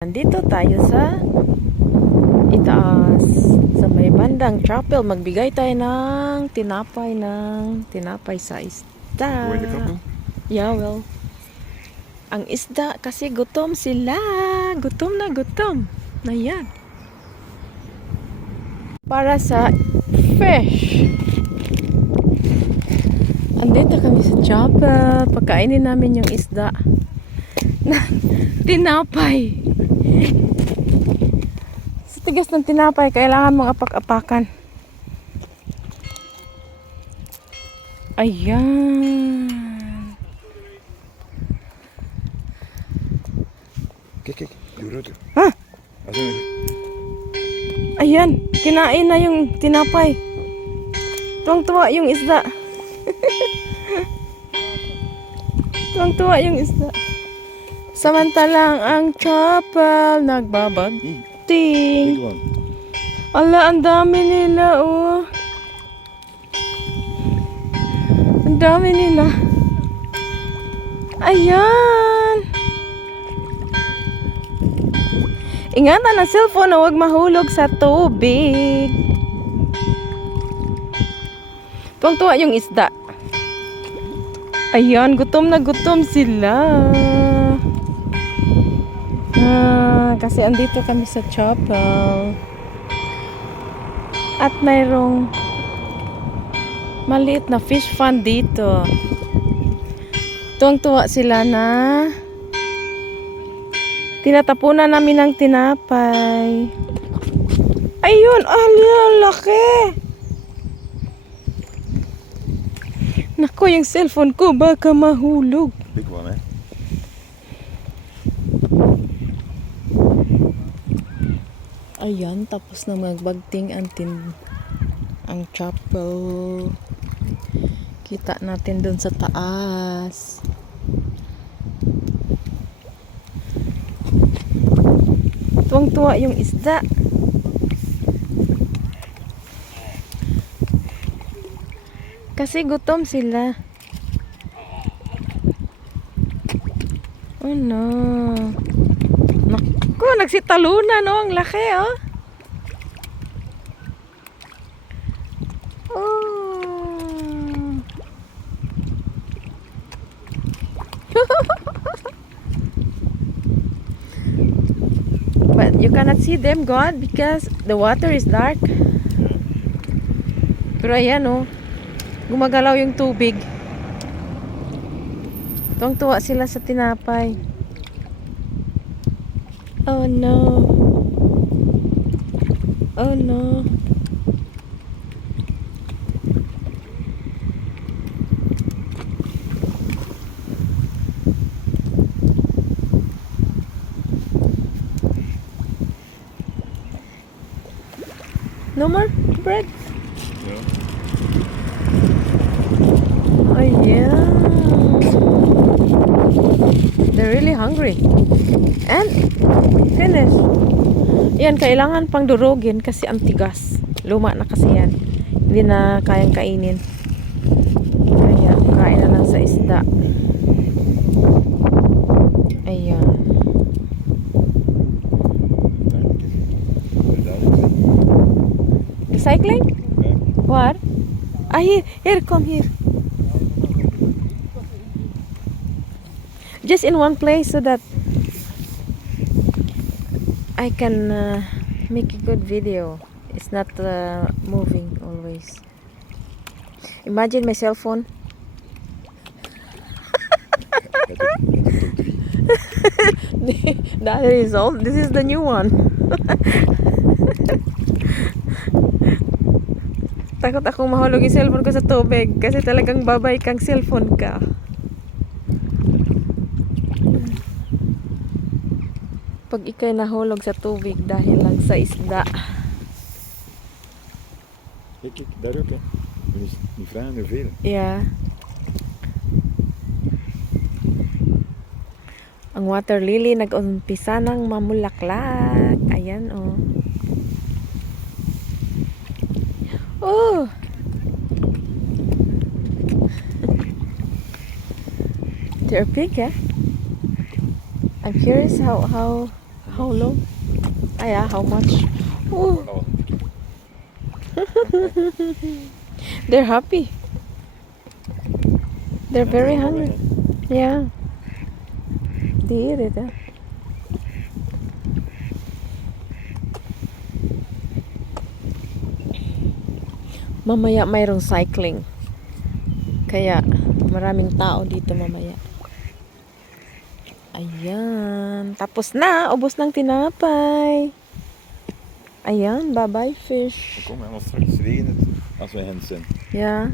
Nandito tayo sa itaas sa may bandang chapel. Magbigay tayo ng tinapay ng tinapay sa isda. Yeah, well. Ang isda kasi gutom sila. Gutom na gutom. Na yan. Para sa fish. Andito kami sa chapel. Pagkainin namin yung isda. Na tinapay. Sa tigas ng tinapay, kailangan mong apak-apakan. Ayan. Grote. Ah! Als een, Ayan, kinain na yung tinapay. Tuwang-tuwa yung isda. Tuwang-tuwa yung isda. Samantalang ang chapel nagbabagting. Ala, ang dami nila, oh. Ang dami nila. Ayan. Ingatan ang cellphone na huwag mahulog sa tubig. Tuwang-tuwa yung isda. Ayan, gutom na gutom sila. Ah, kasi andito kami sa chapel. At mayroong maliit na fish fund dito. Tuwang-tuwa sila na tinatapunan namin ng tinapay. Ayun, ala, laki. Nako, yung cellphone ko baka mahulog. Big one, hè? Ayan, tapos na magbagting ang tin ang chapel. Kita natin doon sa taas. Tuwang-tuwa yung isda. Kasi gutom sila. Oh no. Naku, nagsitalunan no, ang laki oh. Oh. But you cannot see them, God, because the water is dark. Pero ayan oh, gumagalaw yung tubig. Tuwang-tuwa sila sa tinapay. Oh no. Oh no. No more bread? Ja. Oh yeah. They're really hungry. And finish. Yan, kailangan pang durugin kasi ang tigas. Luma na kasi yan. Hindi na kayang kainin. Kaya, kain na lang sa isda. Ayan. Recycling? What? Ah, here, here, come here. Just in one place so that I can uh, make a good video. It's not uh, moving always. Imagine my cell phone. other is old. This is the new one. Takot akong mahulog yung cellphone ko sa tubig kasi talagang babay kang cellphone ka. Pag ikay nahulog sa tubig dahil lang sa isda. Kijk, kijk, daar ook, hè. Die, die vragen er veel. Yeah. Ang water lily nag-umpisa ng mamulaklak. Ayan, oh. Oh! They're big, eh? I'm curious how, how How long? Ah, yeah, how much? Oh, they're happy. They're very hungry. Yeah. They eat it, ah. Mamaya mayroong cycling. Kaya maraming tao dito mamaya. Ayan. Tapos na. Ubos ng tinapay. Ayan. Bye-bye fish. Dan han nog straks regnet als we hen zijn. Ja.